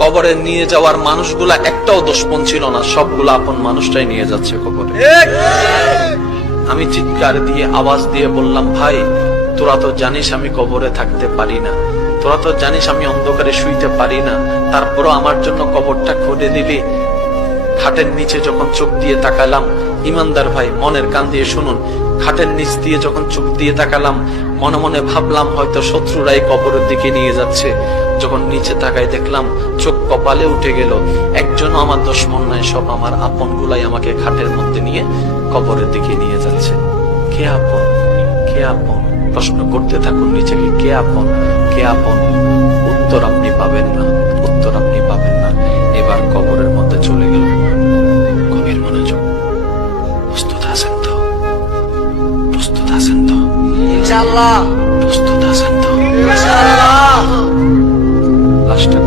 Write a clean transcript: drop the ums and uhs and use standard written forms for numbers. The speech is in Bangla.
কবরে নিয়ে যাওয়ার মানুষগুলা একটাও দুশমন ছিল না, সবগুলা আপন মানুষটাই নিয়ে যাচ্ছে কবরে। আমি চিৎকার দিয়ে আওয়াজ দিয়ে বললাম, ভাই তোরা তো জানিস আমি কবরে থাকতে পারি না, তোরা তো জানিস আমি অন্ধকারে শুইতে পারি না, তারপরও আমার জন্য কবরটা খুঁড়ে দিলি। খাটের নিচে যখন চোখ দিয়ে তাকালাম, ইমানদার ভাই মনের কান দিয়ে শুনুন, খাটের নিচ দিয়ে যখন চোখ দিয়ে তাকালাম, মনে মনে ভাবলাম হয়তো শত্রুরাই কবরের দিকে নিয়ে যাচ্ছে। যখন নিচে তাকাই দেখলাম চোখ কপালে উঠে গেল, একজনও আমার দুশমন নাই, সব আমার আপন গুলাই আমাকে খাটের মধ্যে নিয়ে কবরের দিকে নিয়ে যাচ্ছে। কে আপন, কে আপন? প্রশ্ন করতে থাকুন নিজেকে, কে আপন, কে আপন? উত্তর আপনি পাবেন না, উত্তর আপনি পাবেন না। এবার কবরের মধ্যে চলে গেল। গভীর মনোযোগ। প্রস্তুত আছেন তো? প্রস্তুত আছেন তো? ইনশাআল্লাহ।